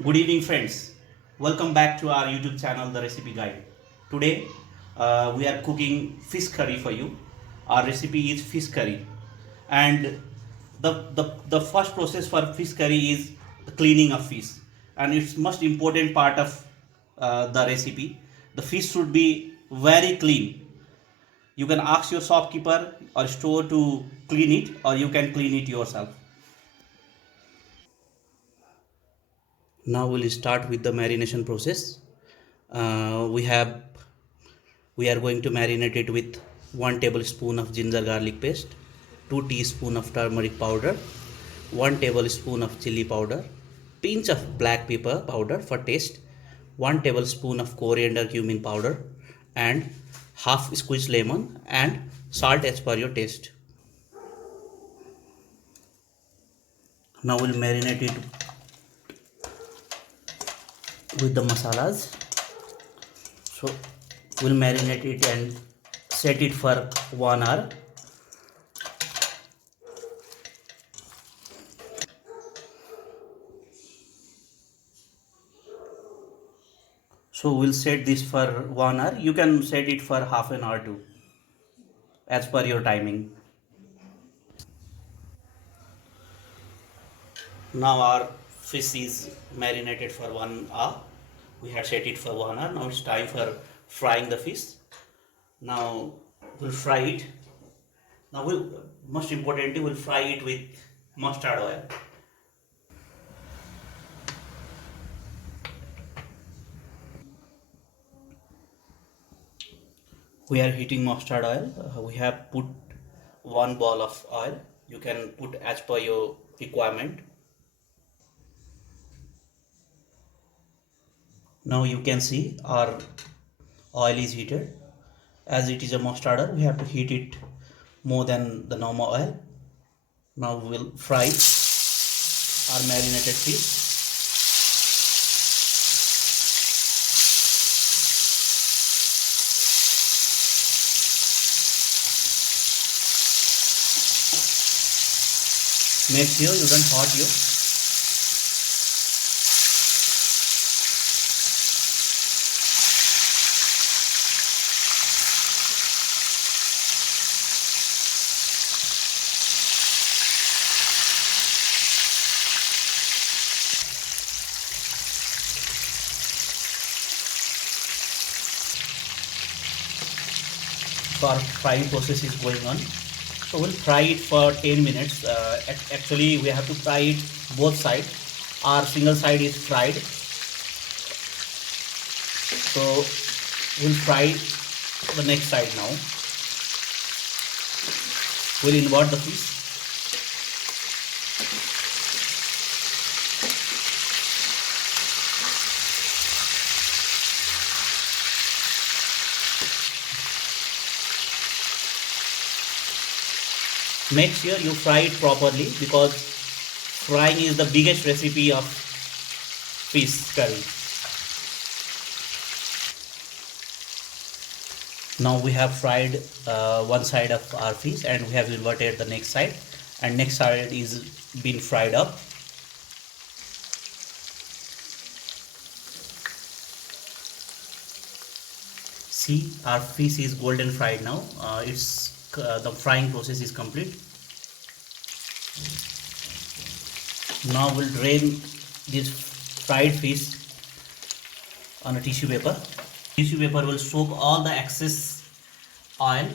Good evening, friends. Welcome back to our YouTube channel, The Recipe Guide. Today, we are cooking fish curry for you. Our recipe is fish curry, and the first process for fish curry is the cleaning of fish, and it's most important part of the recipe. The fish should be very clean. You can ask your shopkeeper or store to clean it, or you can clean it yourself. Now we'll start with the marination process. We are going to marinate it with 1 tablespoon of ginger garlic paste, 2 teaspoon of turmeric powder, 1 tablespoon of chili powder, pinch of black pepper powder for taste, 1 tablespoon of coriander cumin powder, and half squeezed lemon, and salt as per your taste. Now we'll marinate it with the masalas. So we'll marinate it and set it for 1 hour. So we'll set this for 1 hour. You can set it for half an hour too, as per your timing. Now our fish is marinated for 1 hour. We had set it for 1 hour. Now it's time for frying the fish. Now we'll fry it. Now most importantly we'll fry it with mustard oil. We are heating mustard oil. We have put 1 ball of oil. You can put as per your requirement. Now you can see our oil is heated. As it is a mustard oil, we have to heat it more than the normal oil. Now we'll fry our marinated fish. Make sure you don't hurt your. So our frying process is going on. So we'll fry it for 10 minutes. Actually, we have to fry it both sides. Our single side is fried. So we'll fry the next side now. We'll invert the fish. Make sure you fry it properly, because frying is the biggest recipe of fish curry. Now we have fried one side of our fish, and we have inverted the next side, and next side is been fried up. See, our fish is golden fried now. The frying process is complete. Now we'll drain this fried fish on a tissue paper. Tissue paper will soak all the excess oil.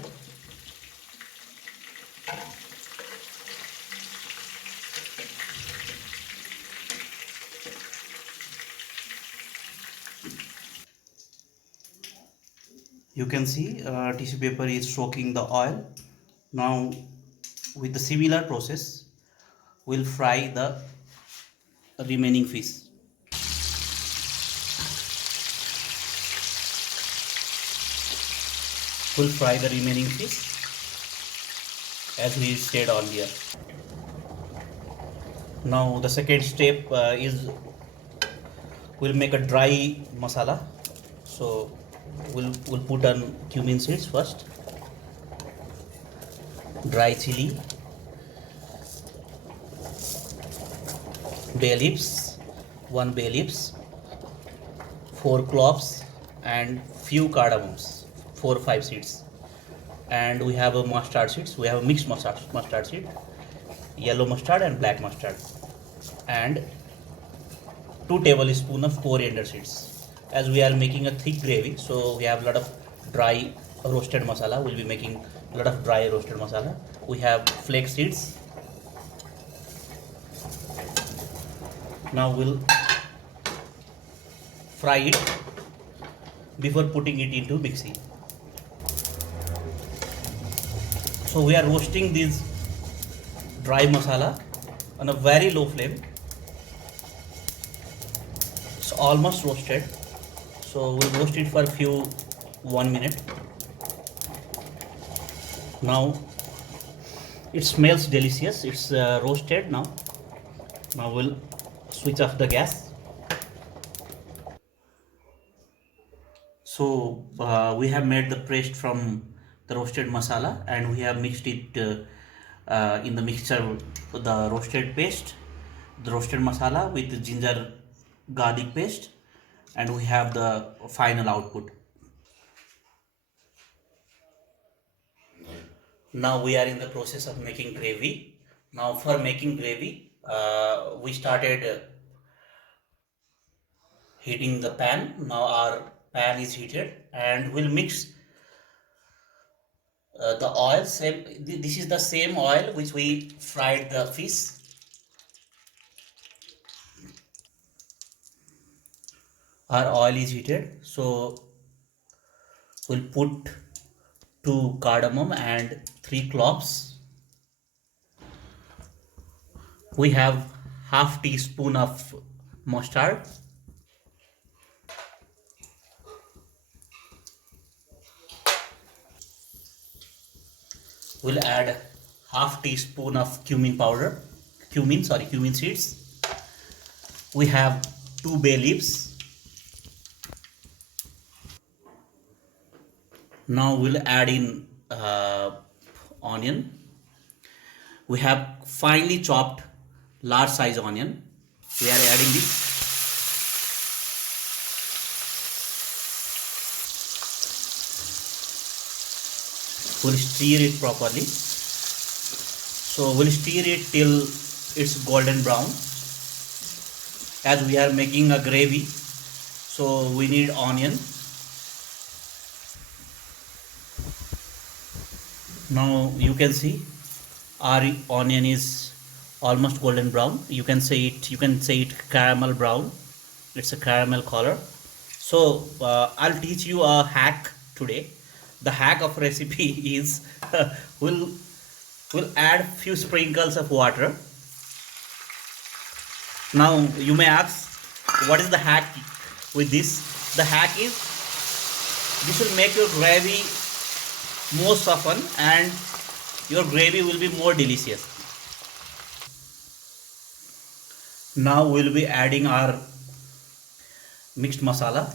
You can see tissue paper is soaking the oil. Now with the similar process, we'll fry the remaining fish. We'll fry the remaining fish as we said earlier. Now the second step is we'll make a dry masala. So we'll put on cumin seeds first, dry chili, bay leaves, 1 bay leaves, 4 cloves, and few cardamoms, 4 5 seeds. And we have a mustard seeds. We have a mixed mustard seed, yellow mustard and black mustard, and 2 tablespoons of coriander seeds. As we are making a thick gravy, so we have a lot of dry roasted masala. We'll be making a lot of dry roasted masala. We have flax seeds. Now we'll fry it before putting it into mixie. So we are roasting this dry masala on a very low flame. It's almost roasted, so we'll roast it for a few 1 minute. Now it smells delicious. It's roasted now. Now we'll switch off the gas. So we have made the paste from the roasted masala, and we have mixed it in the mixture, the roasted paste, the roasted masala with the ginger garlic paste, and we have the final output. Now we are in the process of making gravy. Now for making gravy, we started heating the pan. Now our pan is heated, and we'll mix the oil. Same. This is the same oil which we fried the fish. Our oil is heated, so we'll put 2 cardamom and 3 cloves. We have half teaspoon of mustard. We'll add half teaspoon of cumin powder, cumin seeds. We have 2 bay leaves. Now we'll add in onion. We have finely chopped large size onion. We are adding this. We'll stir it properly. So we'll stir it till it's golden brown. As we are making a gravy, so we need onion. Now you can see our onion is almost golden brown. You can say it caramel brown. It's a caramel color. So I'll teach you a hack today. The hack of recipe is we'll add few sprinkles of water. Now you may ask, what is the hack with this? The hack is, this will make your gravy more soften and your gravy will be more delicious. Now we'll be adding our mixed masala.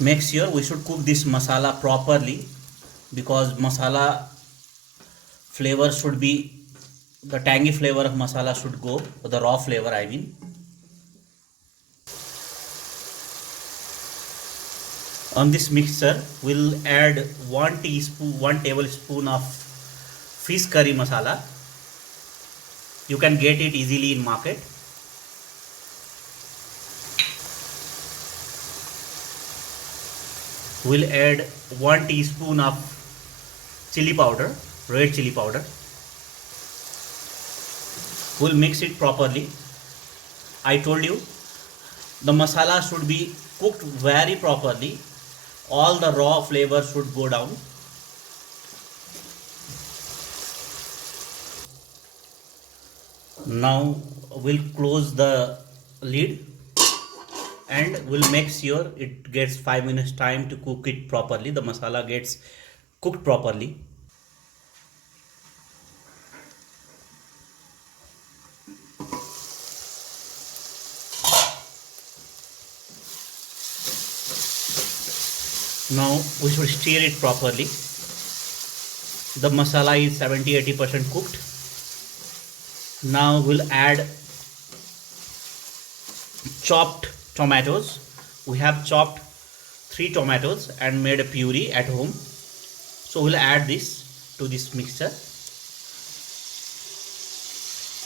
Make sure we should cook this masala properly, because masala flavor should be, the tangy flavor of masala should go, the raw flavor I mean. On this mixture we'll add 1 tablespoon of fish curry masala. You can get it easily in market. We'll add 1 teaspoon of chili powder, red chili powder. We'll mix it properly. I told you the masala should be cooked very properly. All the raw flavor should go down. Now we'll close the lid and we'll make sure it gets 5 minutes time to cook it properly. The masala gets cooked properly. Now we should stir it properly. The masala is 70-80% cooked. Now we'll add chopped tomatoes. We have chopped 3 tomatoes and made a puree at home. So we'll add this to this mixture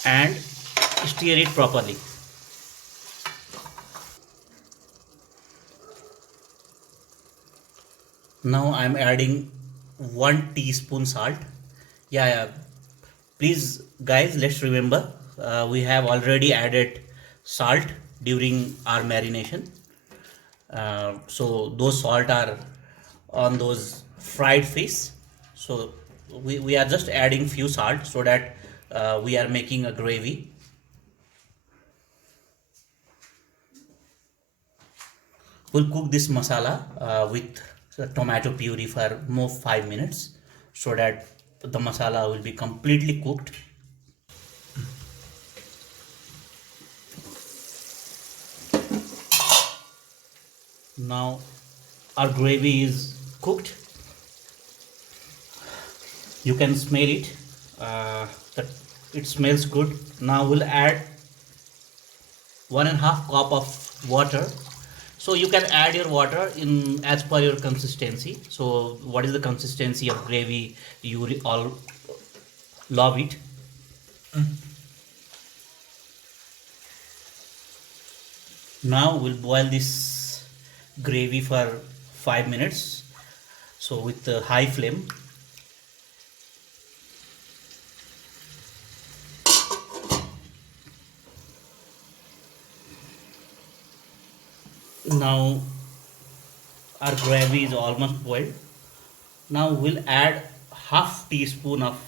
and stir it properly. Now I'm adding 1 teaspoon salt. Yeah. Please, guys, let's remember we have already added salt during our marination. So those salt are on those fried fish. So we are just adding few salt so that we are making a gravy. We'll cook this masala with tomato puree for more 5 minutes so that the masala will be completely cooked. Now our gravy is cooked. You can smell it. That it smells good. Now we'll add 1.5 cup of water. So you can add your water in as per your consistency. So what is the consistency of gravy you all love it? Now we'll boil this gravy for 5 minutes. So with the high flame. Now our gravy is almost boiled. Now we'll add half teaspoon of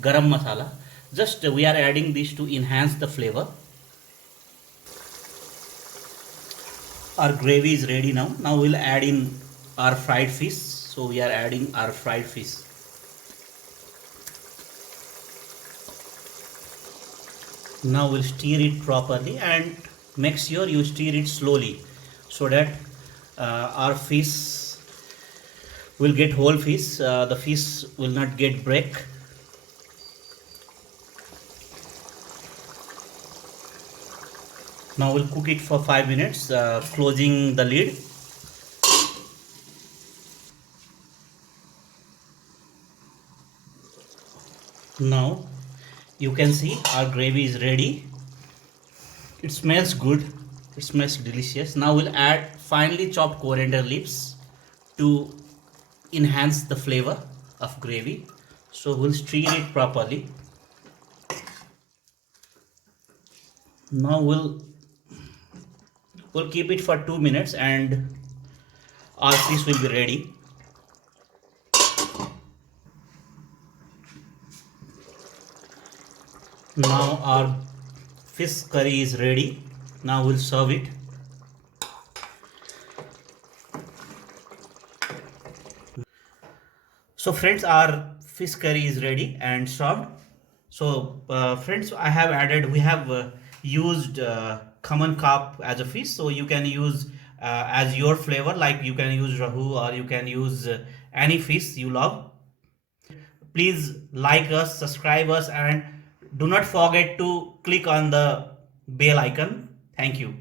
garam masala. Just we are adding this to enhance the flavor. Our gravy is ready now. Now we'll add in our fried fish. So we are adding our fried fish. Now we'll stir it properly and make sure you stir it slowly so that our fish will get whole fish. The fish will not get break. Now we'll cook it for 5 minutes, closing the lid. Now you can see our gravy is ready. It smells good. It smells delicious. Now we'll add finely chopped coriander leaves to enhance the flavor of gravy. So we'll stir it properly. Now we'll keep it for 2 minutes and our fish will be ready. Now our fish curry is ready. Now we'll serve it. So friends, our fish curry is ready and served. So friends, we have used common carp as a fish. So you can use as your flavor, like you can use rahu or you can use any fish you love. Please like us, subscribe us, and do not forget to click on the bell icon. Thank you.